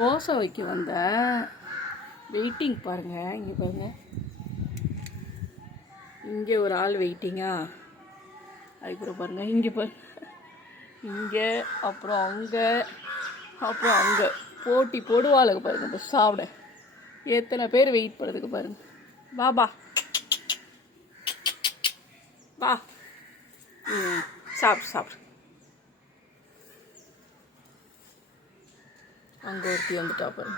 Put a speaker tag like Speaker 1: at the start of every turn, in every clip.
Speaker 1: தோசை வைக்க வந்தேன் வெயிட்டிங் பாருங்க இங்கே பாருங்க. இங்கே ஒரு ஆள் வெயிட்டிங்கா அதுக்கப்புறம் பாருங்க இங்கே பாருங்க. இங்கே அப்புறம் அங்கே அப்புறம் அங்கே. போட்டி போடுவாளுக்கு பாருங்க இப்போ சாப்பிட எத்தனை பேர் வெயிட் பண்ணுறதுக்கு பாருங்க. வா பா வா. ம் சாப்பிடு சாப்பிடு. அங்கே ஒருத்தி வந்துட்டா பாரு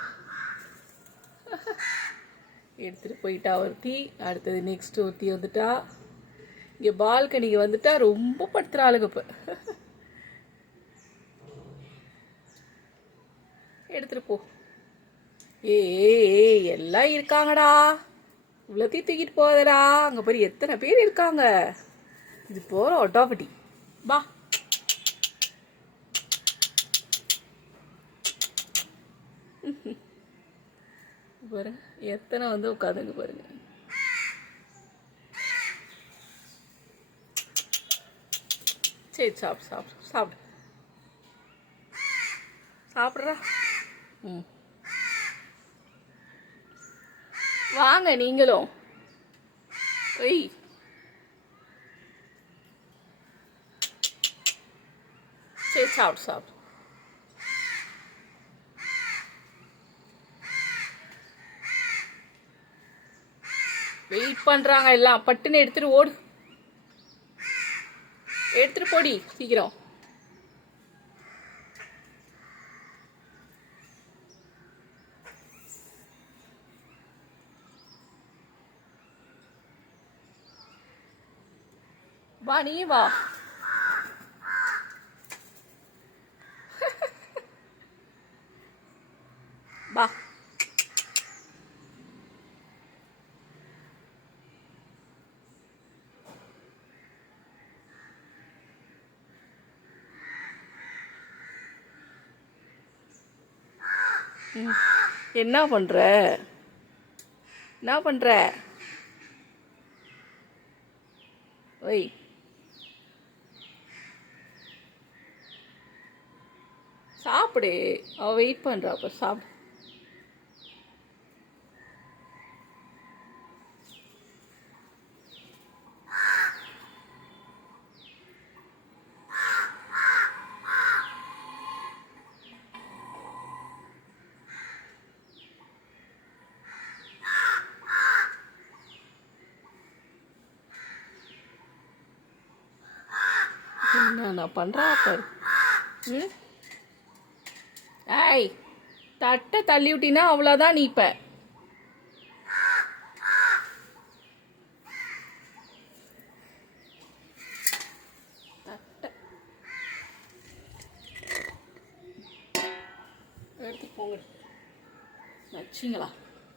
Speaker 1: எடுத்துகிட்டு போயிட்டா ஒருத்தி. அடுத்தது நெக்ஸ்ட் ஒருத்தி வந்துட்டா. இங்கே பால்கனிக்கு வந்துட்டா. ரொம்ப படுத்துகிற ஆளுங்க இப்போ. எடுத்துகிட்டு போ. ஏ ஏய், எல்லாம் இருக்காங்கடா. இவ்வளோத்தையும் தூக்கிட்டு போதடா அங்கே போய் எத்தனை பேர் இருக்காங்க. இது போகிற ஒட்டாபட்டி பா பாருங்க எத்தனை வந்து உட்காந்துங்க பாருங்க. சரி சாப்பிடு சாப்பிடு சாப்பிடு சாப்பிட்றா. ம். வாங்க நீங்களும். ஒய். சரி சாப்பிடு சாப்பிடு. வெயிட் பண்றாங்க எல்லாம். பட்டுன்னு எடுத்துட்டு ஓடு. எடுத்துட்டு போடி சீக்கிரம். வா நீ வா. வா. என்ன பண்ற? என்ன பண்ற? ஒய் சாப்பிடு. அவ வெயிட் பண்ணுறா அப்போ சாப்பிடு. என்ன நான் பண்றா பாரு. ம்? ஏய் தட்டை தள்ளி விட்டினா அவ்வளோதான் நீ இப்போ. தட்டை. எடுத்து போங்க. வச்சிங்களா?